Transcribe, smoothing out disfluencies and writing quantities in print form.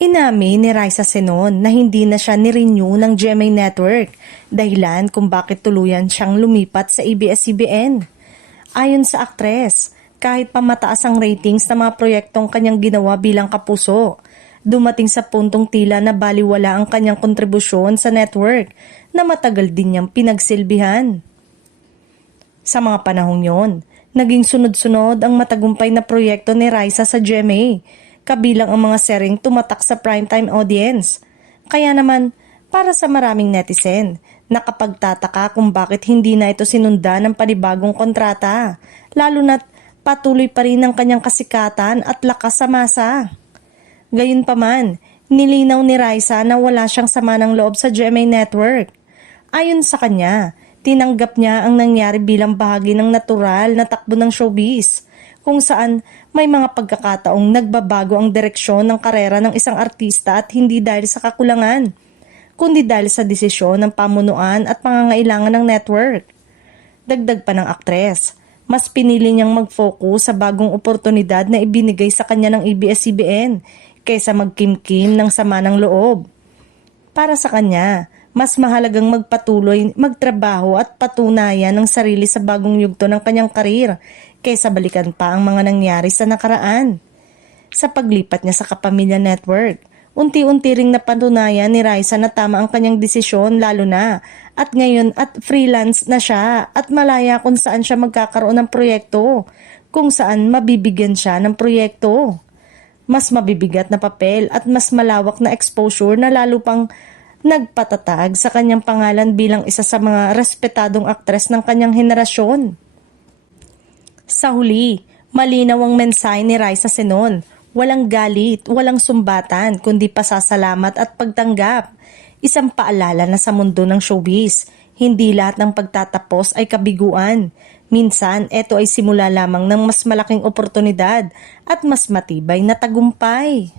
Inamin ni Raisa Senon na hindi na siya ni-renew ng GMA Network, dahilan kung bakit tuluyan siyang lumipat sa ABS-CBN. Ayon sa aktres, kahit pa mataas ang ratings ng mga proyektong kanyang ginawa bilang kapuso, dumating sa puntong tila na baliwala ang kanyang kontribusyon sa network na matagal din niyang pinagsilbihan. Sa mga panahong yon, naging sunod-sunod ang matagumpay na proyekto ni Raisa sa GMA, kabilang ang mga seryeng tumatak sa primetime audience. Kaya naman, para sa maraming netizen, nakapagtataka kung bakit hindi na ito sinundan ng panibagong kontrata, lalo na't patuloy pa rin ang kanyang kasikatan at lakas sa masa. Gayunpaman, nilinaw ni Raisa na wala siyang sama ng loob sa GMA Network. Ayon sa kanya, tinanggap niya ang nangyari bilang bahagi ng natural na takbo ng showbiz, kung saan may mga pagkakataong nagbabago ang direksyon ng karera ng isang artista at hindi dahil sa kakulangan, kundi dahil sa desisyon ng pamunuan at pangangailangan ng network. Dagdag pa ng aktres, mas pinili niyang mag-focus sa bagong oportunidad na ibinigay sa kanya ng ABS-CBN kaysa magkimkim ng sama ng loob. Para sa kanya, mas mahalagang magpatuloy, magtrabaho at patunayan ng sarili sa bagong yugto ng kanyang karir kaysa balikan pa ang mga nangyari sa nakaraan. Sa paglipat niya sa Kapamilya Network, unti-unti ring napatunayan ni Raisa na tama ang kanyang desisyon, lalo na at ngayon at freelance na siya at malaya kung saan siya magkakaroon ng proyekto, kung saan mabibigyan siya ng proyekto. Mas mabibigat na papel at mas malawak na exposure na lalo pang nagpatatag sa kanyang pangalan bilang isa sa mga respetadong aktres ng kanyang henerasyon. Sa huli, malinaw ang mensahe ni Raisa Senon. Walang galit, walang sumbatan, kundi pasasalamat at pagtanggap. Isang paalala na sa mundo ng showbiz, hindi lahat ng pagtatapos ay kabiguan. Minsan, ito ay simula lamang ng mas malaking oportunidad at mas matibay na tagumpay.